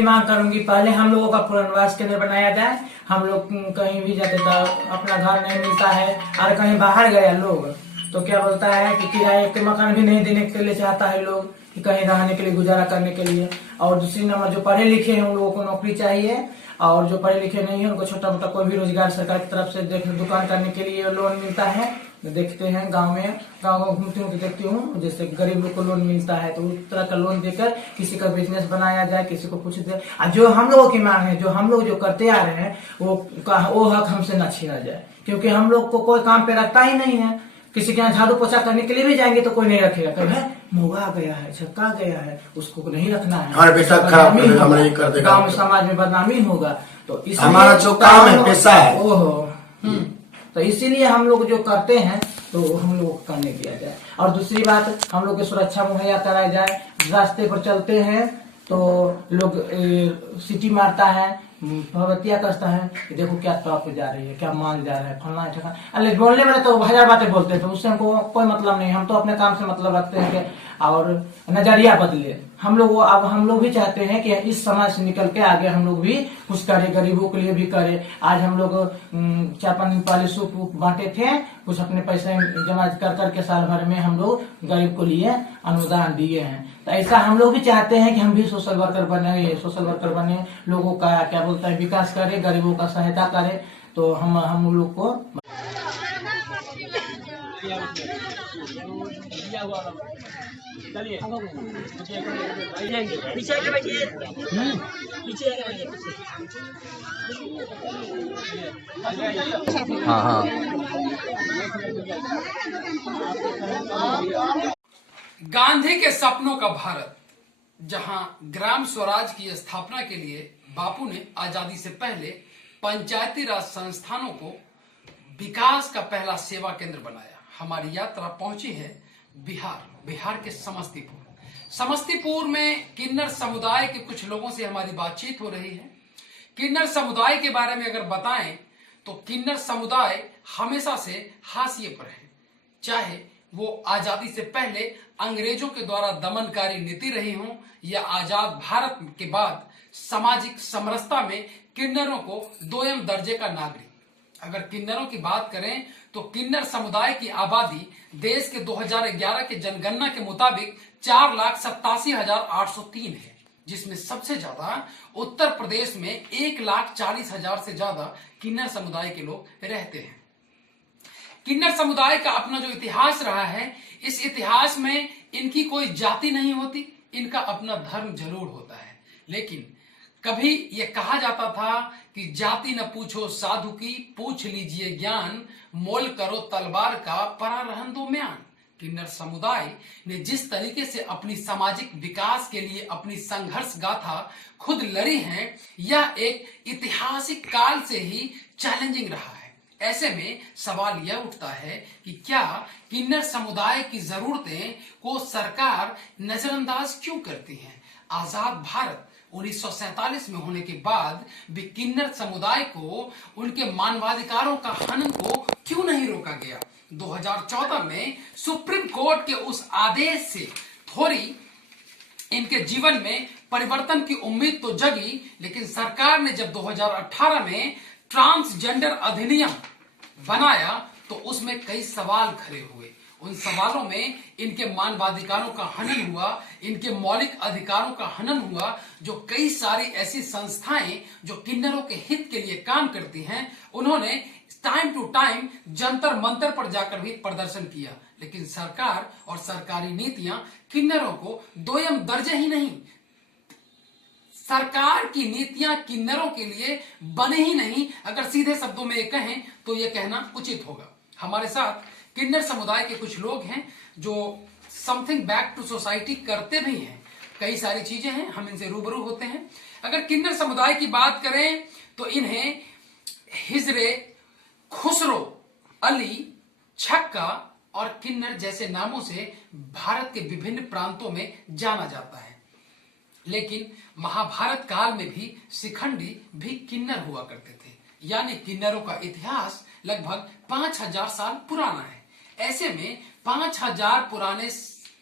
मांग करूंगी, पहले हम लोगों का पुनर्वास केंद्र बनाया जाए। हम लोग कहीं भी जाते तो अपना घर नहीं मिलता है, और कहीं बाहर गया लोग तो क्या बोलता है कि किराए के मकान भी नहीं देने के लिए चाहता है लोग, कि कहीं रहने के लिए, गुजारा करने के लिए। और दूसरी नंबर, जो पढ़े लिखे हैं उन लोगों को नौकरी चाहिए, और जो पढ़े लिखे नहीं है उनको छोटा मोटा कोई भी रोजगार सरकार की तरफ से दुकान करने के लिए लोन मिलता है। देखते हैं गांव में, गांव घूमती हूँ तो देखती हूँ, जैसे गरीब लोग को लोन मिलता है, तो उस तरह का लोन देकर किसी का बिजनेस बनाया जाए, किसी को कुछ दे। जो हम लोगों की मांग है, जो हम लोग जो करते आ रहे हैं, वो हक हमसे न छीना जाए, क्योंकि हम लोग को कोई काम पे रखता ही नहीं है। किसी के यहाँ झाड़ू पोछा करने के लिए भी जाएंगे तो कोई नहीं रखेगा, कभी मुगा गया है, छक्का गया है, उसको नहीं रखना है, गाँव में समाज में बदनामी होगा। तो हमारा जो काम है, पेशा है। ओहो, तो इसीलिए हम लोग जो करते हैं तो हम लोग को करने दिया जाए। और दूसरी बात, हम लोग की सुरक्षा मुहैया कराया जाए। रास्ते पर चलते हैं तो लोग सीटी मारता है, भगवतिया कसता है कि देखो क्या टॉप जा रही है, क्या मान जा रहा है, फलना ठिकाना। अरे बोलने वाले तो हजार बातें बोलते हैं, तो उससे हमको कोई मतलब नहीं। हम तो अपने काम से मतलब रखते हैं कि और नजरिया बदले। हम लोग अब हम लोग भी चाहते हैं कि इस समाज से निकल के आगे हम लोग भी कुछ करें, गरीबों के लिए भी करें। आज हम लोग 4-5 दिन पहले सूप बांटे थे, कुछ अपने पैसे जमा कर करके साल भर में हम लोग गरीब को लिए अनुदान दिए हैं। तो ऐसा हम लोग भी चाहते हैं कि हम भी सोशल वर्कर बने, लोगों का क्या बोलता है विकास करे, गरीबों का सहायता करे। तो हम लोग को हाँ। गांधी के सपनों का भारत, जहां ग्राम स्वराज की स्थापना के लिए बापू ने आजादी से पहले पंचायती राज संस्थानों को विकास का पहला सेवा केंद्र बनाया। हमारी यात्रा पहुंची है बिहार के समस्तीपुर में किन्नर समुदाय के कुछ लोगों से हमारी बातचीत हो रही है। किन्नर समुदाय के बारे में अगर बताएं तो किन्नर समुदाय हमेशा से हाशिए पर है, चाहे वो आजादी से पहले अंग्रेजों के द्वारा दमनकारी नीति रही हो, या आजाद भारत के बाद सामाजिक समरसता में किन्नरों को दोयम दर्जे का नागरिक। अगर किन्नरों की बात करें तो किन्नर समुदाय की आबादी देश के 2011 के जनगणना के मुताबिक 4,87,803 है, जिसमें सबसे ज्यादा उत्तर प्रदेश में 1,40,000 से ज्यादा किन्नर समुदाय के लोग रहते हैं। किन्नर समुदाय का अपना जो इतिहास रहा है, इस इतिहास में इनकी कोई जाति नहीं होती, इनका अपना धर्म जरूर होता है। लेकिन कभी ये कहा जाता था कि जाति न पूछो साधु की, पूछ लीजिए ज्ञान, मोल करो तलवार का, परा रहन दो म्यान। किन्नर समुदाय ने जिस तरीके से अपनी सामाजिक विकास के लिए अपनी संघर्ष गाथा खुद लड़ी है, यह एक ऐतिहासिक काल से ही चैलेंजिंग रहा है। ऐसे में सवाल यह उठता है कि क्या किन्नर समुदाय की जरूरतें को सरकार नजरअंदाज क्यों करती है? आजाद भारत 1947 में होने के बाद भी किन्नर समुदाय को उनके मानवाधिकारों का हनन को क्यों नहीं रोका गया? 2014 में सुप्रीम कोर्ट के उस आदेश से थोड़ी इनके जीवन में परिवर्तन की उम्मीद तो जगी, लेकिन सरकार ने जब 2018 में ट्रांसजेंडर अधिनियम बनाया तो उसमें कई सवाल खड़े हुए। उन सवालों में इनके मानवाधिकारों का हनन हुआ, इनके मौलिक अधिकारों का हनन हुआ। जो कई सारी ऐसी संस्थाएं जो किन्नरों के हित के लिए काम करती हैं, उन्होंने time to time Jantar Mantar पर जाकर भी प्रदर्शन किया, लेकिन सरकार और सरकारी नीतियां किन्नरों को दोयम दर्जे ही नहीं, सरकार की नीतियां किन्नरों के लिए बने ही नहीं। अगर सीधे शब्दों में ये कहें तो ये कहना उचित होगा। हमारे साथ किन्नर समुदाय के कुछ लोग हैं जो समथिंग बैक टू सोसाइटी करते भी हैं। कई सारी चीजें हैं, हम इनसे रूबरू होते हैं। अगर किन्नर समुदाय की बात करें तो इन्हें हिजरे, खुसरो, अली, छक्का और किन्नर जैसे नामों से भारत के विभिन्न प्रांतों में जाना जाता है। लेकिन महाभारत काल में भी शिखंडी भी किन्नर हुआ करते थे, यानी किन्नरों का इतिहास लगभग 5,000 साल पुराना है। ऐसे में 5,000 पुराने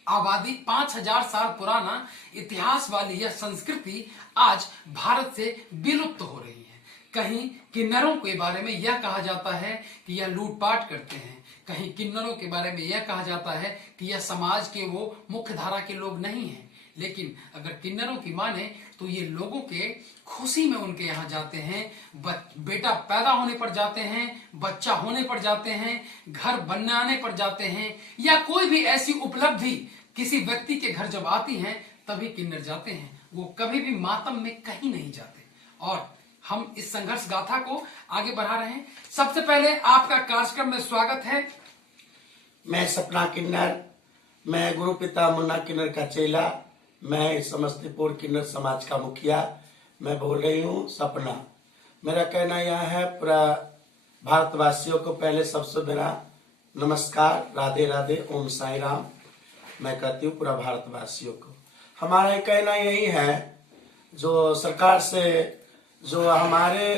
आबादी 5000 साल पुराना इतिहास वाली यह संस्कृति आज भारत से विलुप्त हो रही है। कहीं किन्नरों के बारे में यह कहा जाता है कि यह लूटपाट करते हैं, कहीं किन्नरों के बारे में यह कहा जाता है कि यह समाज के वो मुख्य धारा के लोग नहीं हैं। लेकिन अगर किन्नरों की माने तो ये लोगों के खुशी में उनके यहाँ जाते हैं, बेटा पैदा होने पर जाते हैं, बच्चा होने पर जाते हैं, घर बनाने पर जाते हैं, या कोई भी ऐसी उपलब्धि किसी व्यक्ति के घर जब आती हैं तभी किन्नर जाते हैं। वो कभी भी मातम में कहीं नहीं जाते। और हम इस संघर्ष गाथा को आगे बढ़ा रहे हैं। सबसे पहले आपका कार्यक्रम में स्वागत है। मैं सपना किन्नर, मैं गुरु पिता मुन्ना किन्नर का चेला, मैं समस्तीपुर किन्नर समाज का मुखिया, मैं बोल रही हूँ सपना। मेरा कहना यह है, पूरा भारतवासियों को पहले सबसे मेरा नमस्कार, राधे राधे, ओम साई राम। मैं कहती हूँ पूरा भारतवासियों को हमारा कहना यही है, जो सरकार से जो हमारे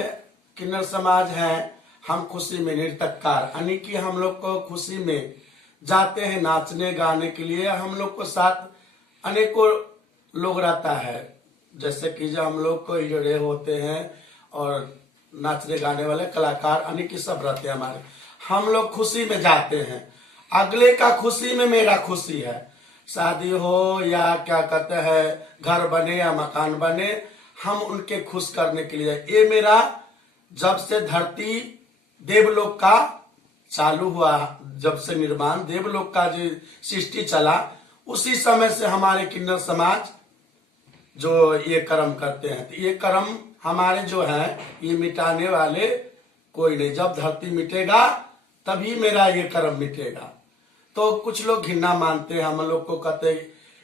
किन्नर समाज है, हम खुशी में नृत्यकार यानी कि हम लोग को खुशी में जाते हैं नाचने गाने के लिए। हम लोग को साथ अनेकों लोग रहता है, जैसे कि जो हम लोग को जोड़े होते हैं और नाचने गाने वाले कलाकार अनेक सब रहते हैं हमारे। हम लोग खुशी में जाते हैं, अगले का खुशी में मेरा खुशी है। शादी हो या क्या कहते हैं घर बने या मकान बने, हम उनके खुश करने के लिए। ये मेरा जब से धरती देवलोक का चालू हुआ, जब से निर्माण देवलोक का जो सृष्टि चला, उसी समय से हमारे किन्नर समाज जो ये कर्म करते हैं। तो ये कर्म हमारे जो है ये मिटाने वाले कोई नहीं। जब धरती मिटेगा तभी मेरा ये कर्म मिटेगा। तो कुछ लोग घृणा मानते हैं, हम लोग को कहते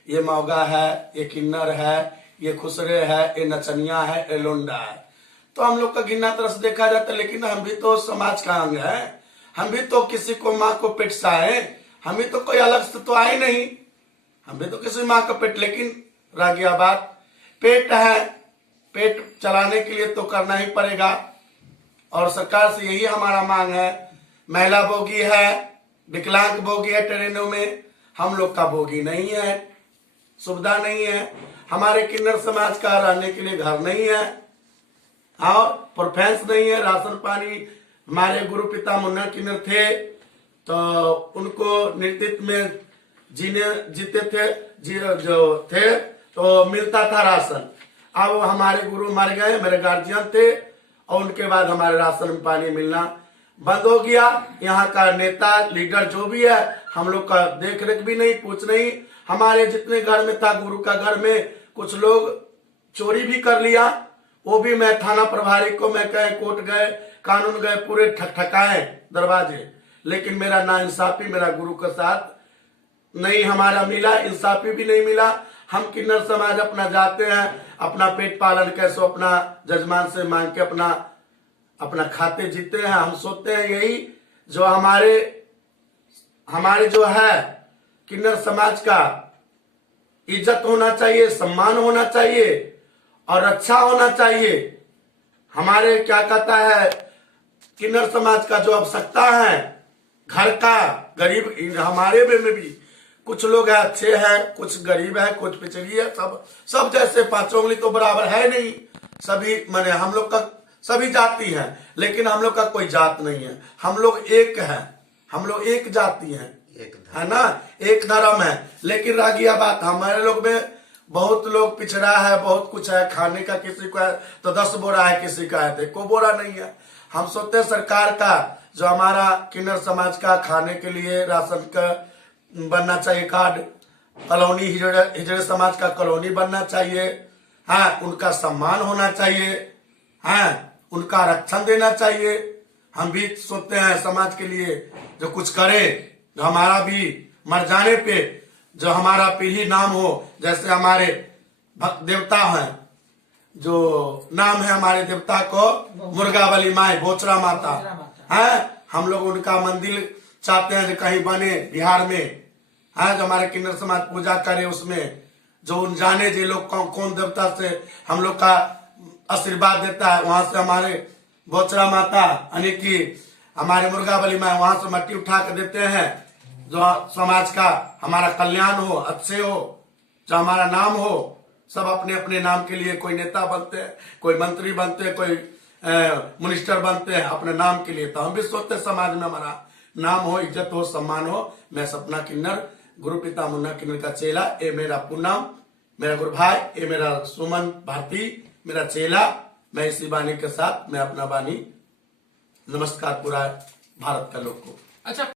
ये मौगा है, ये किन्नर है, ये खुसरे है, ये नचनिया है, ये लोंडा है। तो हम लोग का घृणा तरह से देखा जाता है, लेकिन हम भी तो समाज का अंग है। हम भी तो किसी को माँ को पेट सा है, हम भी तो कोई अलग से तो आए नहीं, हम भी तो किसी माँ का पेट। लेकिन रह गया बात, पेट है, पेट चलाने के लिए तो करना ही पड़ेगा। और सरकार से यही हमारा मांग है। महिला बोगी है, विकलांग बोगी है ट्रेनों में, हम लोग का बोगी नहीं है, सुविधा नहीं है। हमारे किन्नर समाज का रहने के लिए घर नहीं है और प्रोफेंस नहीं है, राशन पानी। हमारे गुरु पिता मुन्ना किन्नर थे तो उनको नेतृत्व में जीते थे, जो थे तो मिलता था राशन। अब हमारे गुरु मर गए, मेरे गार्जियन थे, और उनके बाद हमारे राशन पानी मिलना बंद हो गया। यहाँ का नेता लीडर जो भी है, हम लोग का देख रेख भी नहीं, पूछ नहीं। हमारे जितने घर में था गुरु का घर में, कुछ लोग चोरी भी कर लिया, वो भी मैं थाना प्रभारी को मैं कहे, कोर्ट गए, कानून गए, पूरे ठकाए दरवाजे, लेकिन मेरा ना इंसाफी मेरा गुरु के साथ नहीं हमारा मिला, इंसाफी भी नहीं मिला। हम किन्नर समाज अपना जाते हैं, अपना पेट पालन कैसे अपना जजमान से मांग के अपना खाते जीते हैं। हम सोचते हैं यही जो हमारे जो है किन्नर समाज का इज्जत होना चाहिए, सम्मान होना चाहिए और अच्छा होना चाहिए। हमारे क्या कहता है किन्नर समाज का जो आवश्यकता है घर का, गरीब हमारे में भी कुछ लोग है अच्छे हैं, कुछ गरीब है, कुछ पिछड़ी है, सब जैसे पांचों उंगली तो बराबर है नहीं। सभी माने हम लोग का सभी जाति है, लेकिन हम लोग का कोई जात नहीं है। हम लोग एक है, हम लोग एक जाति है, है ना, एक धर्म है। लेकिन रह गया बात, हमारे लोग में बहुत लोग पिछड़ा है, बहुत कुछ है खाने का, किसी को है तो 10 बोरा है, किसी का है तो 1 बोरा नहीं है। हम सोचते सरकार का जो हमारा किन्नर समाज का खाने के लिए राशन का बनना चाहिए कार्ड, कॉलोनी हिजड़े समाज का कॉलोनी बनना चाहिए, हाँ उनका सम्मान होना चाहिए, हाँ उनका रक्षण देना चाहिए। हम भी सोचते हैं समाज के लिए जो कुछ करे, जो हमारा भी मर जाने पे जो हमारा पीढ़ी नाम हो। जैसे हमारे भक्त देवता हैं, जो नाम है हमारे देवता को मुर्गा वाली माई, बोचरा माता है, हम लोग उनका मंदिर चाहते हैं जो कहीं बने बिहार में, है जो हमारे किन्नर समाज पूजा करे, उसमें जो उन जाने जो लोग कौन देवता से हम लोग का आशीर्वाद देता है, वहां से हमारे बोचरा माता यानी कि हमारे मुर्गा बली माँ वहां से मट्टी उठा कर देते हैं, जो समाज का हमारा कल्याण हो, अच्छे हो, जो हमारा नाम हो। सब अपने अपने नाम के लिए, कोई नेता बनते हैं, कोई मंत्री बनते हैं, कोई मिनिस्टर बनते हैं अपने नाम के लिए। तो हम भी सोचते हैं समाज में हमारा नाम हो, इज्जत हो, सम्मान हो। मैं सपना किन्नर, गुरु पिता मुन्ना किन्नर का चेला, ये मेरा पूनम, मेरा गुरु भाई, ये मेरा सुमन भारती, मेरा चेला। मैं इसी वाणी के साथ मैं अपना वाणी नमस्कार पूरा भारत का लोग को। अच्छा।